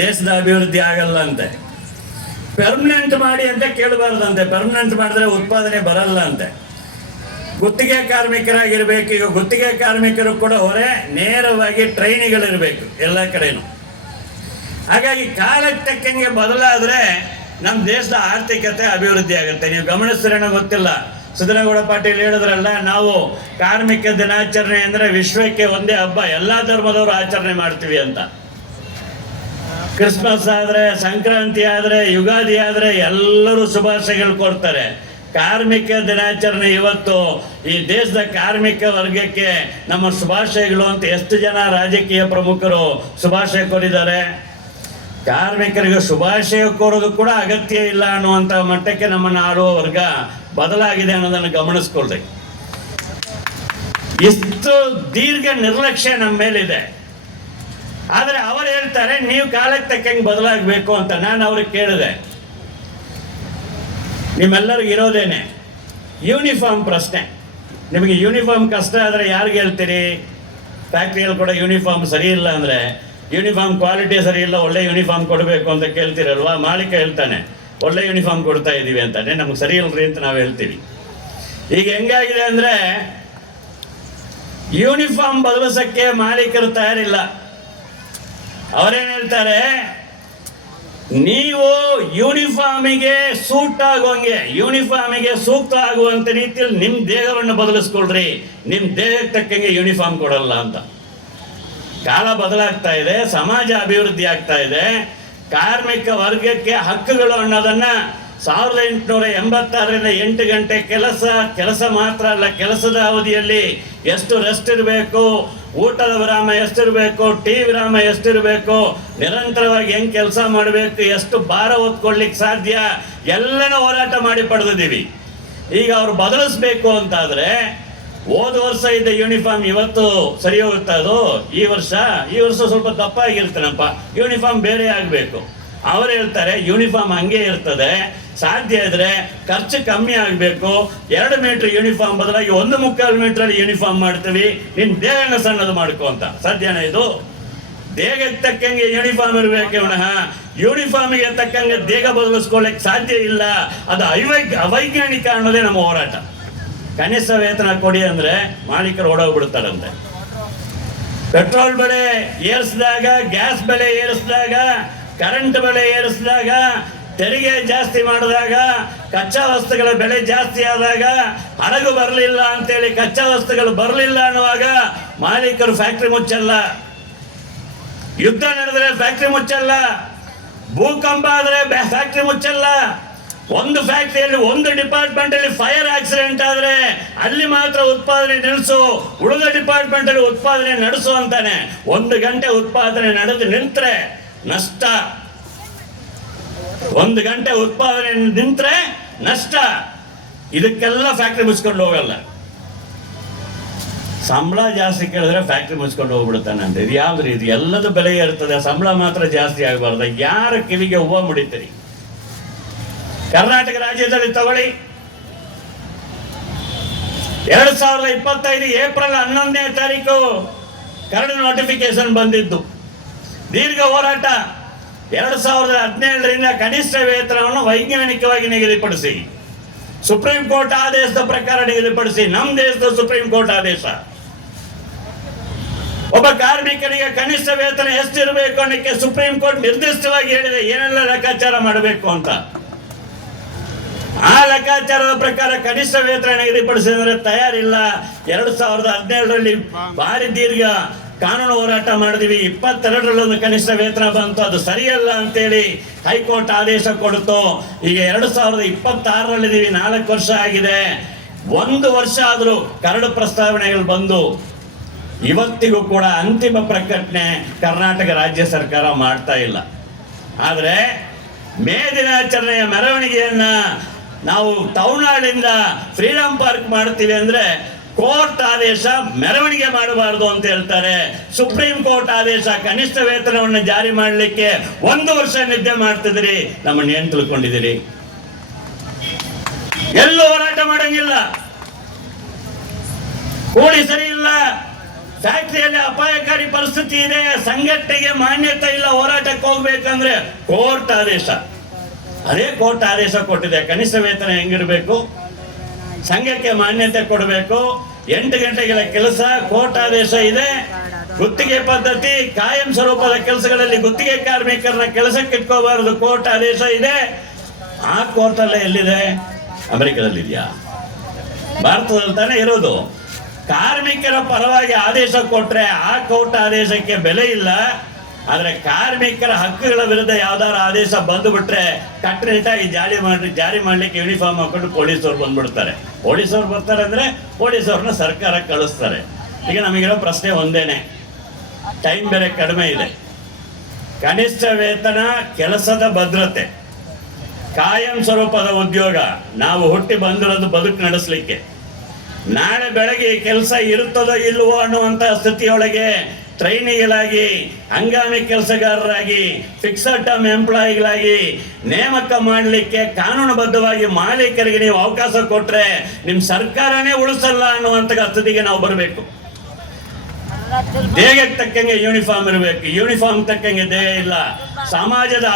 ದೇಶದ ಅಭಿವೃದ್ಧಿ ಆಗಲ್ಲ ಅಂತೆ. ಪರ್ಮನೆಂಟ್ ಮಾಡಿ ಅಂತ ಕೇಳಬಾರ್ದಂತೆ. ಪರ್ಮನೆಂಟ್ ಮಾಡಿದ್ರೆ ಉತ್ಪಾದನೆ ಬರಲ್ಲ ಅಂತೆ. ಗುತ್ತಿಗೆ ಕಾರ್ಮಿಕರಾಗಿರ್ಬೇಕು. ಈಗ ಗುತ್ತಿಗೆ ಕಾರ್ಮಿಕರು ಕೂಡ ಹೊರೆ ನೇರವಾಗಿ ಟ್ರೈನಿಗಳಿರ್ಬೇಕು ಎಲ್ಲ ಕಡೆನೂ. ಹಾಗಾಗಿ ಕಾಲಕ್ಕೆ ತಕ್ಕಂಗೆ ಬದಲಾದರೆ ನಮ್ಮ ದೇಶದ ಆರ್ಥಿಕತೆ ಅಭಿವೃದ್ಧಿ ಆಗುತ್ತೆ. ನೀವು ಗಮನಿಸಿದ್ರೇನೋ ಗೊತ್ತಿಲ್ಲ, ಸಿದ್ದನಗೌಡ ಪಾಟೀಲ್ ಹೇಳಿದ್ರಲ್ಲ, ನಾವು ಕಾರ್ಮಿಕ ದಿನಾಚರಣೆ ಅಂದರೆ ವಿಶ್ವಕ್ಕೆ ಒಂದೇ ಹಬ್ಬ, ಎಲ್ಲ ಧರ್ಮದವರು ಆಚರಣೆ ಮಾಡ್ತೀವಿ ಅಂತ. ಕ್ರಿಸ್ಮಸ್ ಆದರೆ, ಸಂಕ್ರಾಂತಿ ಆದರೆ, ಯುಗಾದಿ ಆದರೆ ಎಲ್ಲರೂ ಶುಭಾಶಯಗಳು ಕೊಡ್ತಾರೆ. ಕಾರ್ಮಿಕ ದಿನಾಚರಣೆ ಇವತ್ತು ಈ ದೇಶದ ಕಾರ್ಮಿಕ ವರ್ಗಕ್ಕೆ ನಮ್ಮ ಶುಭಾಶಯಗಳು ಅಂತ ಎಷ್ಟು ಜನ ರಾಜಕೀಯ ಪ್ರಮುಖರು ಶುಭಾಶಯ ಕೋರಿದ್ದಾರೆ. ಕಾರ್ಮಿಕರಿಗೆ ಶುಭಾಶಯ ಕೋರೋದು ಕೂಡ ಅಗತ್ಯ ಇಲ್ಲ ಅನ್ನುವಂಥ ಮಟ್ಟಕ್ಕೆ ನಮ್ಮನ್ನು ಆಳುವ ವರ್ಗ ಬದಲಾಗಿದೆ ಅನ್ನೋದನ್ನು ಗಮನಿಸ್ಕೊಳ್ರಿ. ಇಷ್ಟು ದೀರ್ಘ ನಿರ್ಲಕ್ಷ್ಯ ನಮ್ಮ ಮೇಲಿದೆ. ಆದರೆ ಅವರು ಹೇಳ್ತಾರೆ ನೀವು ಕಾಲಕ್ಕೆ ತಕ್ಕಂಗೆ ಬದಲಾಗಬೇಕು ಅಂತ. ನಾನು ಅವ್ರಿಗೆ ಕೇಳಿದೆ, ನಿಮ್ಮೆಲ್ಲರಿಗೂ ಇರೋದೇನೆ ಯೂನಿಫಾರ್ಮ್ ಪ್ರಶ್ನೆ. ನಿಮಗೆ ಯೂನಿಫಾರ್ಮ್ ಕಷ್ಟ ಆದರೆ ಯಾರಿಗೆ ಹೇಳ್ತೀರಿ? ಫ್ಯಾಕ್ಟ್ರಿಯಲ್ಲಿ ಕೂಡ ಯೂನಿಫಾರ್ಮ್ ಸರಿ ಇಲ್ಲ ಅಂದರೆ, ಯೂನಿಫಾರ್ಮ್ ಕ್ವಾಲಿಟಿ ಸರಿ ಇಲ್ಲ, ಒಳ್ಳೆ ಯೂನಿಫಾರ್ಮ್ ಕೊಡಬೇಕು ಅಂತ ಕೇಳ್ತೀರಲ್ವಾ? ಮಾಲೀಕ ಹೇಳ್ತಾನೆ ಒಳ್ಳೆ ಯೂನಿಫಾರ್ಮ್ ಕೊಡ್ತಾ ಇದ್ದೀವಿ ಅಂತಾನೆ, ನಮ್ಗೆ ಸರಿ ಇಲ್ರಿ ಅಂತ ನಾವು ಹೇಳ್ತೀವಿ. ಈಗ ಹೆಂಗಾಗಿದೆ ಅಂದರೆ ಯೂನಿಫಾರ್ಮ್ ಬದಲಿಸೋಕ್ಕೆ ಮಾಲೀಕರು ತಯಾರಿಲ್ಲ. ಅವರೇನು ಹೇಳ್ತಾರೆ, ನೀವು ಯೂನಿಫಾರ್ಮಿಗೆ ಸೂಟ್ ಆಗುವಂಗೆ, ಯೂನಿಫಾರ್ಮಿಗೆ ಸೂಕ್ತ ಆಗುವಂಥ ರೀತಿಯಲ್ಲಿ ನಿಮ್ಮ ದೇಹವನ್ನು ಬದಲಿಸ್ಕೊಳ್ರಿ, ನಿಮ್ಮ ದೇಹಕ್ಕೆ ತಕ್ಕಂಗೆ ಯೂನಿಫಾರ್ಮ್ ಕೊಡಲ್ಲ ಅಂತ. ಕಾಲ ಬದಲಾಗ್ತಾ ಇದೆ, ಸಮಾಜ ಅಭಿವೃದ್ಧಿ ಆಗ್ತಾ ಇದೆ. ಕಾರ್ಮಿಕ ವರ್ಗಕ್ಕೆ ಹಕ್ಕುಗಳು ಅನ್ನೋದನ್ನು 1886ರಿಂದ 8 ಗಂಟೆ ಕೆಲಸ ಮಾತ್ರ ಅಲ್ಲ, ಕೆಲಸದ ಅವಧಿಯಲ್ಲಿ ಎಷ್ಟು ರೆಸ್ಟ್ ಇರಬೇಕು, ಊಟದ ವಿರಾಮ ಎಷ್ಟಿರಬೇಕು, ಟೀ ವಿರಾಮ ಎಷ್ಟಿರಬೇಕು, ನಿರಂತರವಾಗಿ ಹೆಂಗೆ ಕೆಲಸ ಮಾಡಬೇಕು, ಎಷ್ಟು ಭಾರ ಹೊತ್ಕೊಳ್ಳಿಕ್ಕೆ ಸಾಧ್ಯ, ಎಲ್ಲನೂ ಹೋರಾಟ ಮಾಡಿ ಪಡೆದಿದ್ದೀವಿ. ಈಗ ಅವ್ರು ಬದಲಿಸ್ಬೇಕು ಅಂತಾದರೆ ಹೋದ ವರ್ಷ ಇದ್ದ ಯೂನಿಫಾರ್ಮ್ ಇವತ್ತು ಸರಿ ಹೋಗುತ್ತಾ? ಅದು ಈ ವರ್ಷ ಸ್ವಲ್ಪ ದಪ್ಪ ಆಗಿರ್ತೇನಪ್ಪ, ಯೂನಿಫಾರ್ಮ್ ಬೇರೆ ಆಗಬೇಕು. ಅವರು ಹೇಳ್ತಾರೆ ಯೂನಿಫಾರ್ಮ್ ಹಂಗೆ ಇರ್ತದೆ, ಸಾಧ್ಯ ಇದ್ರೆ ಖರ್ಚು ಕಮ್ಮಿ ಆಗಬೇಕು, 2 ಮೀಟ್ರ್ ಯೂನಿಫಾರ್ಮ್ ಬದಲಾಗಿ 1.25 ಮೀಟ್ರಲ್ಲಿ ಯೂನಿಫಾರ್ಮ್ ಮಾಡ್ತೀವಿ, ನಿನ್ನ ದೇಹನ ಸಣ್ಣದು ಮಾಡ್ಕೊ ಅಂತ. ಸಾಧ್ಯನಾ ಇದು? ದೇಹಕ್ಕೆ ತಕ್ಕಂಗೆ ಯೂನಿಫಾರ್ಮ್ ಇರಬೇಕೆ ವಿನಃ ಯೂನಿಫಾರ್ಮಿಗೆ ತಕ್ಕಂಗೆ ದೇಹ ಬದಲಿಸ್ಕೊಳ್ಳಿಕ್ಕೆ ಸಾಧ್ಯ ಇಲ್ಲ. ಅದು ಅವೈಜ್ಞಾನಿಕ ಅನ್ನೋದೇ ನಮ್ಮ ಹೋರಾಟ. ಕನಿಷ್ಠ ವೇತನ ಕೊಡಿ ಅಂದರೆ ಮಾಲೀಕರು ಓಡೋಗ್ಬಿಡ್ತಾರಂತೆ. ಪೆಟ್ರೋಲ್ ಬೆಲೆ ಏರಿಸಿದಾಗ, ಗ್ಯಾಸ್ ಬೆಲೆ ಏರಿಸಿದಾಗ, ಕರೆಂಟ್ ಬೆಲೆ ಏರಿಸಿದಾಗ, ತೆರಿಗೆ ಜಾಸ್ತಿ ಮಾಡಿದಾಗ, ಕಚ್ಚಾ ವಸ್ತುಗಳ ಬೆಲೆ ಜಾಸ್ತಿ ಆದಾಗ, ಹಡಗು ಬರಲಿಲ್ಲ ಅಂತೇಳಿ ಕಚ್ಚಾ ವಸ್ತುಗಳು ಬರಲಿಲ್ಲ ಅನ್ನುವಾಗ ಮಾಲೀಕರು ಫ್ಯಾಕ್ಟ್ರಿ ಮುಚ್ಚಲ್ಲ. ಯುದ್ಧ ನಡೆದರೆ ಫ್ಯಾಕ್ಟ್ರಿ ಮುಚ್ಚಲ್ಲ, ಭೂಕಂಪ ಆದರೆ ಫ್ಯಾಕ್ಟ್ರಿ ಮುಚ್ಚಲ್ಲ. ಒಂದು ಫ್ಯಾಕ್ಟ್ರಿಯಲ್ಲಿ, ಒಂದು ಡಿಪಾರ್ಟ್ಮೆಂಟಲ್ಲಿ ಫೈರ್ ಆಕ್ಸಿಡೆಂಟ್ ಆದರೆ ಅಲ್ಲಿ ಮಾತ್ರ ಉತ್ಪಾದನೆ ನಿಲ್ಲಿಸು, ಉಳಿದ ಡಿಪಾರ್ಟ್ಮೆಂಟಲ್ಲಿ ಉತ್ಪಾದನೆ ನಡೆಸು ಅಂತಾನೆ. 1 ಗಂಟೆ ಉತ್ಪಾದನೆ ನಡೆದು ನಿಂತರೆ ನಷ್ಟ, 1 ಗಂಟೆ ಉತ್ಪಾದನೆ ನಿಂತರೆ ನಷ್ಟ. ಇದಕ್ಕೆಲ್ಲ ಫ್ಯಾಕ್ಟ್ರಿ ಮುಚ್ಕೊಂಡು ಹೋಗಲ್ಲ. ಸಂಬಳ ಜಾಸ್ತಿ ಕೇಳಿದ್ರೆ ಫ್ಯಾಕ್ಟ್ರಿ ಮುಚ್ಕೊಂಡು ಹೋಗ್ಬಿಡ್ತಾನೆ ಅಂತ. ಇದು ಯಾವ್ದು ರೀತಿ? ಎಲ್ಲದ ಬೆಲೆ ಇರ್ತದೆ, ಸಂಬಳ ಮಾತ್ರ ಜಾಸ್ತಿ ಆಗಬಾರ್ದು. ಯಾರ ಕಿವಿಗೆ ಹೂವು ಮುಡಿತೀರಿ? ಕರ್ನಾಟಕ ರಾಜ್ಯದಲ್ಲಿ ತಗೊಳ್ಳಿ, 2025 ಏಪ್ರಿಲ್ 11ನೇ ತಾರೀಕು ಕರಡು ನೋಟಿಫಿಕೇಶನ್ ಬಂದಿದ್ದು. ದೀರ್ಘ ಹೋರಾಟ. 2017ರಿಂದ ಕನಿಷ್ಠ ವೇತನವನ್ನು ವೈಜ್ಞಾನಿಕವಾಗಿ ನಿಗದಿಪಡಿಸಿ, ಸುಪ್ರೀಂ ಕೋರ್ಟ್ ಆದೇಶದ ಪ್ರಕಾರ ನಿಗದಿಪಡಿಸಿ, ನಮ್ಮ ದೇಶದ ಸುಪ್ರೀಂ ಕೋರ್ಟ್ ಆದೇಶ. ಒಬ್ಬ ಕಾರ್ಮಿಕನಿಗೆ ಕನಿಷ್ಠ ವೇತನ ಎಷ್ಟಿರಬೇಕು ಅನ್ನೋಕ್ಕೆ ಸುಪ್ರೀಂ ಕೋರ್ಟ್ ನಿರ್ದಿಷ್ಟವಾಗಿ ಹೇಳಿದೆ, ಏನೆಲ್ಲ ಲೆಕ್ಕಾಚಾರ ಮಾಡಬೇಕು ಅಂತ. ಆ ಲೆಕ್ಕಾಚಾರದ ಪ್ರಕಾರ ಕನಿಷ್ಠ ವೇತನ ನಿಗದಿಪಡಿಸಿದರೆ ತಯಾರಿಲ್ಲ. 2017ರಲ್ಲಿ ಭಾರಿ ದೀರ್ಘ ಕಾನೂನು ಹೋರಾಟ ಮಾಡಿದ್ವಿ. 22ರಲ್ಲಿ ಕನಿಷ್ಠ ವೇತನ ಬಂತು, ಅದು ಸರಿಯಲ್ಲ ಅಂತೇಳಿ ಹೈಕೋರ್ಟ್ ಆದೇಶ ಕೊಡ್ತು. ಈಗ 2026ರಲ್ಲಿದ್ದೀವಿ, 4 ವರ್ಷ ಆಗಿದೆ. 1 ವರ್ಷ ಆದರೂ ಕರಡು ಪ್ರಸ್ತಾವನೆಗಳು ಬಂದು ಇವತ್ತಿಗೂ ಕೂಡ ಅಂತಿಮ ಪ್ರಕಟಣೆ ಕರ್ನಾಟಕ ರಾಜ್ಯ ಸರ್ಕಾರ ಮಾಡ್ತಾ ಇಲ್ಲ. ಆದರೆ ಮೇ ದಿನಾಚರಣೆಯ ಮೆರವಣಿಗೆಯನ್ನ ನಾವು ಟೌನ್ಹಾಲಿಂದ ಫ್ರೀಡಂ ಪಾರ್ಕ್ ಮಾಡ್ತೀವಿ ಅಂದರೆ ಕೋರ್ಟ್ ಆದೇಶ ಮೆರವಣಿಗೆ ಮಾಡಬಾರ್ದು ಅಂತ ಹೇಳ್ತಾರೆ. ಸುಪ್ರೀಂ ಕೋರ್ಟ್ ಆದೇಶ ಕನಿಷ್ಠ ವೇತನವನ್ನು ಜಾರಿ ಮಾಡಲಿಕ್ಕೆ 1 ವರ್ಷ ನಿದ್ದೆ ಮಾಡ್ತಿದ್ದೀರಿ. ನಮ್ಮನ್ನು ಏನು ತಿಳ್ಕೊಂಡಿದ್ದೀರಿ? ಎಲ್ಲೂ ಹೋರಾಟ ಮಾಡಂಗಿಲ್ಲ. ಕೂಲಿ ಸರಿ ಇಲ್ಲ, ಫ್ಯಾಕ್ಟರಿಯಲ್ಲಿ ಅಪಾಯಕಾರಿ ಪರಿಸ್ಥಿತಿ ಇದೆ, ಸಂಘಟನೆಗೆ ಮಾನ್ಯತೆ ಇಲ್ಲ, ಹೋರಾಟಕ್ಕೆ ಹೋಗ್ಬೇಕಂದ್ರೆ ಕೋರ್ಟ್ ಆದೇಶ. ಅದೇ ಕೋರ್ಟ್ ಆದೇಶ ಕೊಟ್ಟಿದೆ. ಕನಿಷ್ಠ ವೇತನ ಹೆಂಗಿರ್ಬೇಕು, ಸಂಘಕ್ಕೆ ಮಾನ್ಯತೆ ಕೊಡಬೇಕು, 8 ಗಂಟೆಗಳ ಕೆಲಸ, ಕೋರ್ಟ್ ಆದೇಶ ಇದೆ. ಗುತ್ತಿಗೆ ಪದ್ಧತಿ, ಕಾಯಂ ಸ್ವರೂಪದ ಕೆಲಸಗಳಲ್ಲಿ ಗುತ್ತಿಗೆ ಕಾರ್ಮಿಕರನ್ನ ಕೆಲಸಕ್ಕೆ ಇಟ್ಕೋಬಾರದು, ಕೋರ್ಟ್ ಆದೇಶ ಇದೆ. ಆ ಕೋರ್ಟ್ ಅಲ್ಲೇ ಎಲ್ಲಿದೆ? ಅಮೆರಿಕದಲ್ಲಿ ಇದೆಯಾ? ಭಾರತದಲ್ಲಿ ತಾನೇ ಇರೋದು. ಕಾರ್ಮಿಕರ ಪರವಾಗಿ ಆದೇಶ ಕೊಟ್ರೆ ಆ ಕೋರ್ಟ್ ಆದೇಶಕ್ಕೆ ಬೆಲೆ ಇಲ್ಲ. ಆದ್ರೆ ಕಾರ್ಮಿಕರ ಹಕ್ಕುಗಳ ವಿರುದ್ಧ ಯಾವ್ದಾದ್ರು ಆದೇಶ ಬಂದುಬಿಟ್ರೆ ಕಟ್ಟುನಿಟ್ಟಾಗಿ ಜಾರಿ ಮಾಡ್ಲಿಕ್ಕೆ ಯೂನಿಫಾರ್ಮ್ ಹಾಕೊಂಡು ಪೊಲೀಸವ್ರು ಬಂದ್ಬಿಡ್ತಾರೆ. ಪೊಲೀಸವ್ರು ಬರ್ತಾರೆ ಅಂದ್ರೆ ಪೊಲೀಸವ್ರನ್ನ ಸರ್ಕಾರ ಕಳಿಸ್ತಾರೆ. ಈಗ ನಮಗಿರೋ ಪ್ರಶ್ನೆ ಒಂದೇನೆ, ಟೈಮ್ ಬೇರೆ ಕಡಿಮೆ ಇದೆ. ಕನಿಷ್ಠ ವೇತನ, ಕೆಲಸದ ಭದ್ರತೆ, ಕಾಯಂ ಸ್ವರೂಪದ ಉದ್ಯೋಗ. ನಾವು ಹುಟ್ಟಿ ಬಂದಿರೋದು ಬದುಕು ನಡೆಸಲಿಕ್ಕೆ. ನಾಳೆ ಬೆಳಗ್ಗೆ ಕೆಲಸ ಇರುತ್ತದೋ ಇಲ್ವೋ ಅನ್ನುವಂಥ ಸ್ಥಿತಿಯೊಳಗೆ ಟ್ರೈನಿಗಳಾಗಿ, ಹಂಗಾಮಿ ಕೆಲಸಗಾರರಾಗಿ, ಫಿಕ್ಸಡ್ ಟರ್ಮ್ ಎಂಪ್ಲಾಯಿಗಳಾಗಿ ನೇಮಕ ಮಾಡಲಿಕ್ಕೆ ಕಾನೂನುಬದ್ಧವಾಗಿ ಮಾಲೀಕರಿಗೆ ನೀವು ಅವಕಾಶ ಕೊಟ್ಟರೆ ನಿಮ್ಮ ಸರ್ಕಾರನೇ ಉಳಿಸಲ್ಲ ಅನ್ನುವಂಥ ಸ್ಥಿತಿಗೆ ನಾವು ಬರಬೇಕು. ದೇಹಕ್ಕೆ ತಕ್ಕಂಗೆ ಯೂನಿಫಾರ್ಮ್ ಇರಬೇಕು, ಯೂನಿಫಾರ್ಮ್ ತಕ್ಕಂಗೆ ದೇಹ ಇಲ್ಲ. ಸಮಾಜದ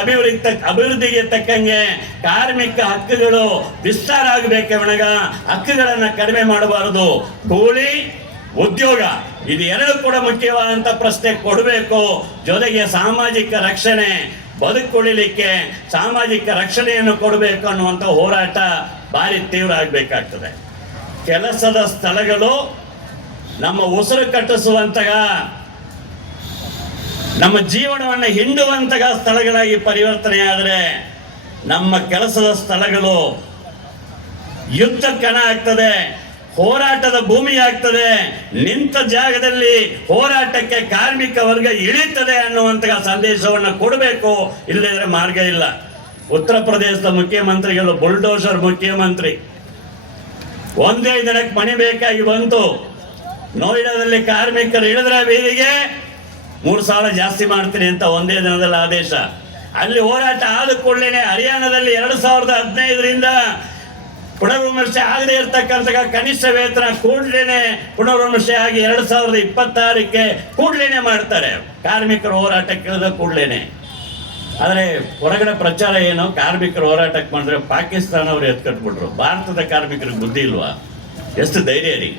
ಅಭಿವೃದ್ಧಿಗೆ ತಕ್ಕಂಗೆ ಕಾರ್ಮಿಕ ಹಕ್ಕುಗಳು ವಿಸ್ತಾರ ಆಗಬೇಕೆ ವಿನಃ ಹಕ್ಕುಗಳನ್ನು ಕಡಿಮೆ ಮಾಡಬಾರದು. ಕೂಲಿ, ಉದ್ಯೋಗ ಇದು ಎರಡು ಕೂಡ ಮುಖ್ಯವಾದಂಥ ಪ್ರಶ್ನೆ ಕೊಡಬೇಕು. ಜೊತೆಗೆ ಸಾಮಾಜಿಕ ರಕ್ಷಣೆ, ಬದುಕುಳಿಲಿಕ್ಕೆ ಸಾಮಾಜಿಕ ರಕ್ಷಣೆಯನ್ನು ಕೊಡಬೇಕು ಅನ್ನುವಂಥ ಹೋರಾಟ ಭಾರಿ ತೀವ್ರ ಆಗಬೇಕಾಗ್ತದೆ. ಕೆಲಸದ ಸ್ಥಳಗಳು ನಮ್ಮ ಉಸಿರು ಕಟ್ಟಿಸುವಂತಹ, ನಮ್ಮ ಜೀವನವನ್ನು ಹಿಂಡುವಂತಹ ಸ್ಥಳಗಳಾಗಿ ಪರಿವರ್ತನೆ ಆದರೆ ನಮ್ಮ ಕೆಲಸದ ಸ್ಥಳಗಳು ಯುದ್ಧ ಕಣ ಆಗ್ತದೆ, ಹೋರಾಟದ ಭೂಮಿ ಆಗ್ತದೆ. ನಿಂತ ಜಾಗದಲ್ಲಿ ಹೋರಾಟಕ್ಕೆ ಕಾರ್ಮಿಕ ವರ್ಗ ಇಳಿತದೆ ಅನ್ನುವಂತಹ ಸಂದೇಶವನ್ನು ಕೊಡಬೇಕು. ಇಲ್ಲದಿದ್ರೆ ಮಾರ್ಗ ಇಲ್ಲ. ಉತ್ತರ ಪ್ರದೇಶದ ಮುಖ್ಯಮಂತ್ರಿಗಳು ಬುಲ್ಡೋಸರ್ ಮುಖ್ಯಮಂತ್ರಿ. ಒಂದೇ ದಿನಕ್ಕೆ ಮನೆ ಬೇಕಾಗಿ ಬಂತು. ನೋಯ್ಡಾದಲ್ಲಿ ಕಾರ್ಮಿಕರು ಇಳಿದ್ರೆ ಬೀದಿಗೆ 3,000 ಜಾಸ್ತಿ ಮಾಡ್ತೀನಿ ಅಂತ ಒಂದೇ ದಿನದಲ್ಲಿ ಆದೇಶ. ಅಲ್ಲಿ ಹೋರಾಟ ಆದ ಕೂಡಲೇ ಹರಿಯಾಣದಲ್ಲಿ 2015ರಿಂದ ಪುನರ್ವಿಮರ್ಶೆ ಆಗದೆ ಇರ್ತಕ್ಕಂಥ ಕನಿಷ್ಠ ವೇತನ ಕೂಡಲೇ ಪುನರ್ವಿಮರ್ಶೆ ಆಗಿ 2026ಕ್ಕೆ ಕೂಡಲೇ ಮಾಡ್ತಾರೆ. ಕಾರ್ಮಿಕರು ಹೋರಾಟಕ್ಕೆ ಇಳಿದ ಕೂಡಲೇ. ಆದರೆ ಹೊರಗಡೆ ಪ್ರಚಾರ ಏನು, ಕಾರ್ಮಿಕರು ಹೋರಾಟಕ್ಕೆ ಮಾಡಿದ್ರೆ ಪಾಕಿಸ್ತಾನವ್ರು ಎತ್ಕಟ್ಬಿಟ್ರು. ಭಾರತದ ಕಾರ್ಮಿಕರಿಗೆ ಬುದ್ಧಿ ಇಲ್ವಾ? ಎಷ್ಟು ಧೈರ್ಯ ರೀ!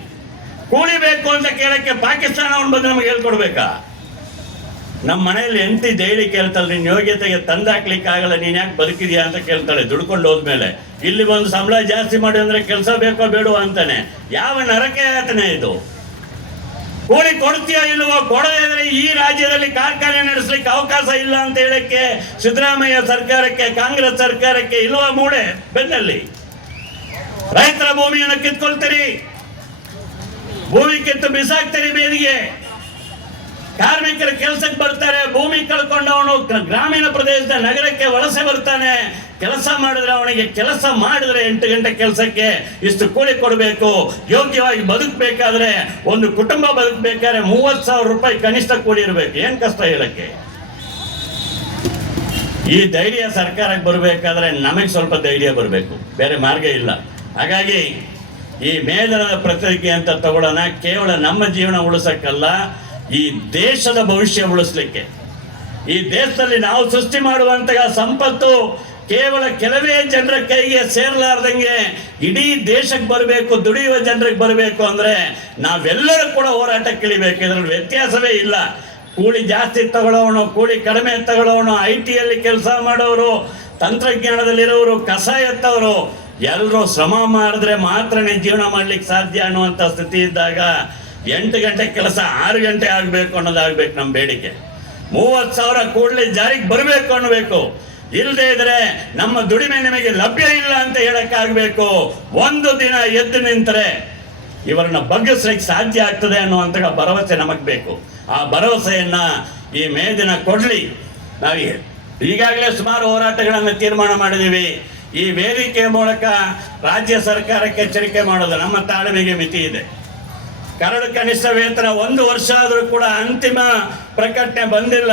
ಕೂಲಿ ಬೇಕು ಅಂತ ಕೇಳಕ್ಕೆ ಪಾಕಿಸ್ತಾನ ಅವ್ನು ಬಂದು ನಮ್ಗೆ ಹೇಳ್ಕೊಡ್ಬೇಕಾ? ನಮ್ಮ ಮನೆಯಲ್ಲಿ ಹೆಂಡತಿ ಡೈಲಿ ಕೇಳ್ತಾಳೆ, ನಿನ್ನ ಯೋಗ್ಯತೆಗೆ ತಂದಾಕ್ಲಿಕ್ಕೆ ಆಗಲ್ಲ, ನೀನು ಯಾಕೆ ಬದುಕಿದ್ಯಾ ಅಂತ ಕೇಳ್ತಾಳೆ. ದುಡ್ಕೊಂಡು ಹೋದ್ಮೇಲೆ ಇಲ್ಲಿ ಬಂದು ಸಂಬಳ ಜಾಸ್ತಿ ಮಾಡಿ ಅಂದ್ರೆ ಕೆಲಸ ಬೇಕೋ ಬೇಡೋ ಅಂತಾನೆ. ಯಾವ ನರಕೆ ಆತನೇ ಇದು? ಕೂಲಿ ಕೊಡ್ತೀಯೋ ಇಲ್ವೋ? ಕೊಡದೇ ಇದ್ರೆ ಈ ರಾಜ್ಯದಲ್ಲಿ ಕಾರ್ಖಾನೆ ನಡೆಸಲಿಕ್ಕೆ ಅವಕಾಶ ಇಲ್ಲ ಅಂತ ಹೇಳಕ್ಕೆ ಸಿದ್ದರಾಮಯ್ಯ ಸರ್ಕಾರಕ್ಕೆ, ಕಾಂಗ್ರೆಸ್ ಸರ್ಕಾರಕ್ಕೆ ಇಲ್ವಾ ಮೂಡೆ ಬೆನ್ನಲ್ಲಿ? ರೈತರ ಭೂಮಿಯನ್ನು ಕಿತ್ಕೊಳ್ತೀರಿ, ಭೂಮಿ ಕಿತ್ತು ಬಿಸಾಕ್ತೀರಿ ಬೇದಿಗೆ. ಕಾರ್ಮಿಕರ ಕೆಲಸಕ್ಕೆ ಬರ್ತಾರೆ, ಭೂಮಿ ಕಳ್ಕೊಂಡವನು ಗ್ರಾಮೀಣ ಪ್ರದೇಶದ ನಗರಕ್ಕೆ ವಲಸೆ ಬರ್ತಾನೆ. ಕೆಲಸ ಮಾಡಿದ್ರೆ ಅವನಿಗೆ ಕೆಲಸ ಮಾಡಿದ್ರೆ 8 ಗಂಟೆ ಕೆಲಸಕ್ಕೆ ಇಷ್ಟು ಕೂಲಿ ಕೊಡಬೇಕು. ಯೋಗ್ಯವಾಗಿ ಬದುಕಬೇಕಾದ್ರೆ, ಒಂದು ಕುಟುಂಬ ಬದುಕಬೇಕಾದ್ರೆ 30,000 ರೂಪಾಯಿ ಕನಿಷ್ಠ ಕೂಲಿ ಇರಬೇಕು. ಏನ್ ಕಷ್ಟ ಹೇಳಕ್ಕೆ? ಈ ಧೈರ್ಯ ಸರ್ಕಾರಕ್ಕೆ ಬರಬೇಕಾದ್ರೆ ನಮಗೆ ಸ್ವಲ್ಪ ಧೈರ್ಯ ಬರಬೇಕು, ಬೇರೆ ಮಾರ್ಗ ಇಲ್ಲ. ಹಾಗಾಗಿ ಈ ಮೇದನದ ಪತ್ರಿಕೆ ಅಂತ ತಗೊಳ್ಳೋಣ, ಕೇವಲ ನಮ್ಮ ಜೀವನ ಉಳಿಸಕ್ಕಲ್ಲ, ಈ ದೇಶದ ಭವಿಷ್ಯ ಉಳಿಸ್ಲಿಕ್ಕೆ. ಈ ದೇಶದಲ್ಲಿ ನಾವು ಸೃಷ್ಟಿ ಮಾಡುವಂತಹ ಸಂಪತ್ತು ಕೇವಲ ಕೆಲವೇ ಜನರ ಕೈಗೆ ಸೇರಲಾರ್ದಂಗೆ ಇಡೀ ದೇಶಕ್ಕೆ ಬರಬೇಕು, ದುಡಿಯುವ ಜನರಿಗೆ ಬರಬೇಕು ಅಂದರೆ ನಾವೆಲ್ಲರೂ ಕೂಡ ಹೋರಾಟಕ್ಕೆ ಇಳಿಬೇಕು. ಇದರಲ್ಲಿ ವ್ಯತ್ಯಾಸವೇ ಇಲ್ಲ. ಕೂಲಿ ಜಾಸ್ತಿ ತಗೊಳ್ಳೋನು, ಕೂಲಿ ಕಡಿಮೆ ತಗೊಳ್ಳೋನು, IT ಯಲ್ಲಿ ಕೆಲಸ ಮಾಡೋರು, ತಂತ್ರಜ್ಞಾನದಲ್ಲಿರೋರು, ಕಸ ಎತ್ತವರು, ಎಲ್ಲರೂ ಶ್ರಮ ಮಾಡಿದ್ರೆ ಮಾತ್ರನೇ ಜೀವನ ಮಾಡ್ಲಿಕ್ಕೆ ಸಾಧ್ಯ ಅನ್ನುವಂಥ ಸ್ಥಿತಿ ಇದ್ದಾಗ 8 ಗಂಟೆ ಕೆಲಸ 6 ಗಂಟೆ ಆಗಬೇಕು ಅನ್ನೋದಾಗಬೇಕು ನಮ್ಮ ಬೇಡಿಕೆ. 30,000 ಕೂಡಲೇ ಜಾರಿಗೆ ಬರಬೇಕು ಅನ್ನಬೇಕು. ಇಲ್ಲದೆ ಇದ್ರೆ ನಮ್ಮ ದುಡಿಮೆ ನಿಮಗೆ ಲಭ್ಯ ಇಲ್ಲ ಅಂತ ಹೇಳಕ್ಕಾಗಬೇಕು. ಒಂದು ದಿನ ಎದ್ದು ನಿಂತರೆ ಇವರನ್ನ ಬಗ್ಗಿಸ್ಲಿಕ್ಕೆ ಸಾಧ್ಯ ಆಗ್ತದೆ ಅನ್ನುವಂತಹ ಭರವಸೆ ನಮಗೆ ಬೇಕು. ಆ ಭರವಸೆಯನ್ನ ಈ ಮೇ ದಿನ ಕೊಡ್ಲಿ. ನಾವು ಈಗಾಗಲೇ ಸುಮಾರು ಹೋರಾಟಗಳನ್ನು ತೀರ್ಮಾನ ಮಾಡಿದ್ದೀವಿ. ಈ ವೇದಿಕೆಯ ಮೂಲಕ ರಾಜ್ಯ ಸರ್ಕಾರಕ್ಕೆ ಎಚ್ಚರಿಕೆ ಮಾಡೋದು, ನಮ್ಮ ತಾಳ್ಮೆಗೆ ಮಿತಿ ಇದೆ. ಕರಡು ಕನಿಷ್ಠ ವೇತನ 1 ವರ್ಷ ಆದರೂ ಕೂಡ ಅಂತಿಮ ಪ್ರಕಟಣೆ ಬಂದಿಲ್ಲ.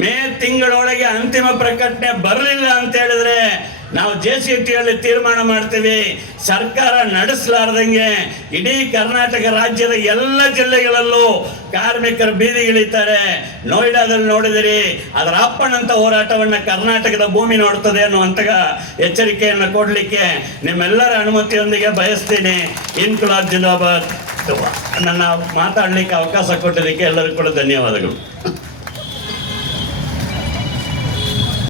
ಮೇ ತಿಂಗಳೊಳಗೆ ಅಂತಿಮ ಪ್ರಕಟಣೆ ಬರಲಿಲ್ಲ ಅಂತ ಹೇಳಿದ್ರೆ ನಾವು JCTಯಲ್ಲಿ ತೀರ್ಮಾನ ಮಾಡ್ತೀವಿ, ಸರ್ಕಾರ ನಡೆಸಲಾರ್ದಂಗೆ ಇಡೀ ಕರ್ನಾಟಕ ರಾಜ್ಯದ ಎಲ್ಲ ಜಿಲ್ಲೆಗಳಲ್ಲೂ ಕಾರ್ಮಿಕರು ಬೀದಿಗಿಳಿತಾರೆ. ನೋಯ್ಡಾದಲ್ಲಿ ನೋಡಿದಿರಿ, ಅದರ ಅಪ್ಪಣಂತ ಹೋರಾಟವನ್ನು ಕರ್ನಾಟಕದ ಭೂಮಿ ನೋಡ್ತದೆ ಅನ್ನುವಂತ ಎಚ್ಚರಿಕೆಯನ್ನು ಕೊಡಲಿಕ್ಕೆ ನಿಮ್ಮೆಲ್ಲರ ಅನುಮತಿಯೊಂದಿಗೆ ಬಯಸ್ತೀನಿ. ಇನ್ಕುಲಾಬ್ ಜಿಂದಾಬಾದ್. ನನ್ನ ಮಾತಾಡಲಿಕ್ಕೆ ಅವಕಾಶ ಕೊಟ್ಟಿದ್ದಕ್ಕೆ ಎಲ್ಲರಿಗೂ ಕೂಡ ಧನ್ಯವಾದಗಳು.